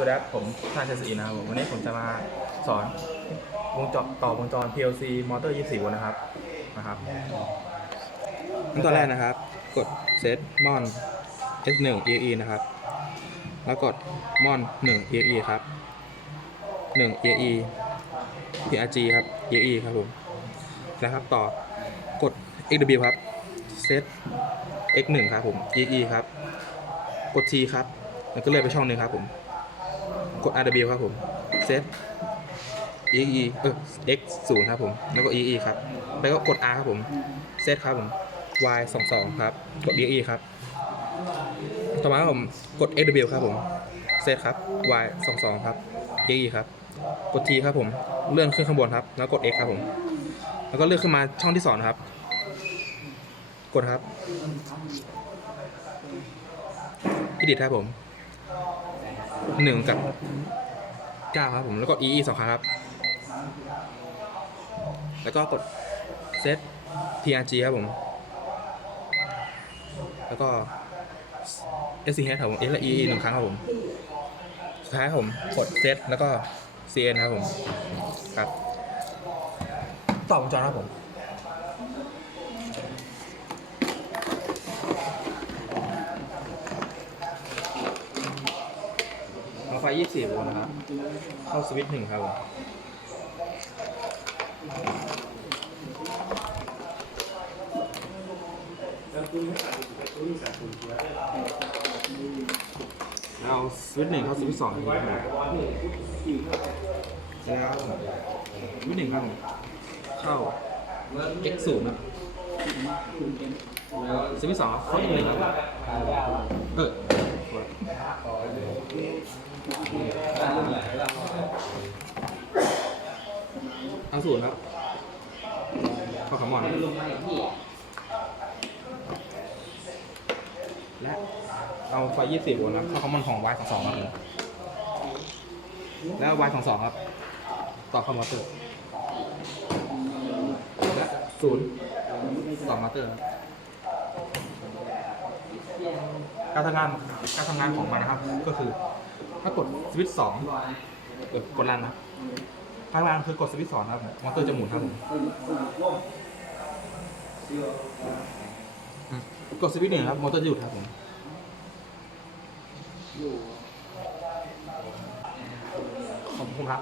สวัสดีครับผมชาญชัยศรีนะครับผมวันนี้ผมจะมาสอนวงจรต่อวงจร PLC มอเตอร์ 24 โวลต์นะครับนะครับขั้นตอนแรกนะครับ กดเซตมอน S1 EE นะครับ แล้วกดมอน 1 EE ครับ 1 EE PRG ครับ EE ครับผมนะครับต่อกด XW ครับเซต X1 ครับผม EE ครับ กด T ครับแล้วก็เลื่อนไปช่องหนึ่งครับผม กด RW ครับผมเซต EE เออ X 0ครับผม แล้วก็ EE ครับ แล้วก็กด R ครับผมเซตครับผม Y 2 2ครับ กด EE ครับ ต่อมาครับผม กด SW ครับผมเซตครับ Y 2 2ครับ EE ครับ กด T ครับผม เลื่อนขึ้นข้างบนครับ แล้วกด X ครับผม แล้วก็เลื่อนขึ้นมาช่องที่สองครับ กดครับ edit ครับผม หนึ่งกับเก้าครับผมแล้วก็ EE สองครั้งครับ แล้วก็กด set PRG ครับผม แล้วก็ SCH ครับผม S และ EE หนึ่งครั้งครับผม สุดท้ายผมกด set แล้วก็ CN ครับผม ครับ ต่อวงจรครับผม เอา ไฟ 24โวลต์นะครับ เข้าสวิตช์หนึ่งครับเอาสวิตช์หนึ่งเข้าสวิตช์สองครับแล้วสวิตช์หนึ่งครับเข้า x ศูนย์ครับสวิตช์สองเข้า x หนึ่งครับเออ เอาศูนย์ครับข้าขมอนและเอาไฟ24โวลต์ครับเข้าคอมมอนของ Y 2 2ครับแล้ว Y 2 2ครับ ต่อเข้ามอเตอร์และศูนย์ต่อมอเตอร์ครับการทำงานการทำงานของมันนะครับก็คือ ถ้ากดสวิตช์สองเออกดลันนะครับข้างล่างคือกดสวิตช์สองนะครับมอเตอร์จะหมุนครับผมกดสวิตช์หนึ่งครับมอเตอร์จะหยุดครับผมขอบคุณครับ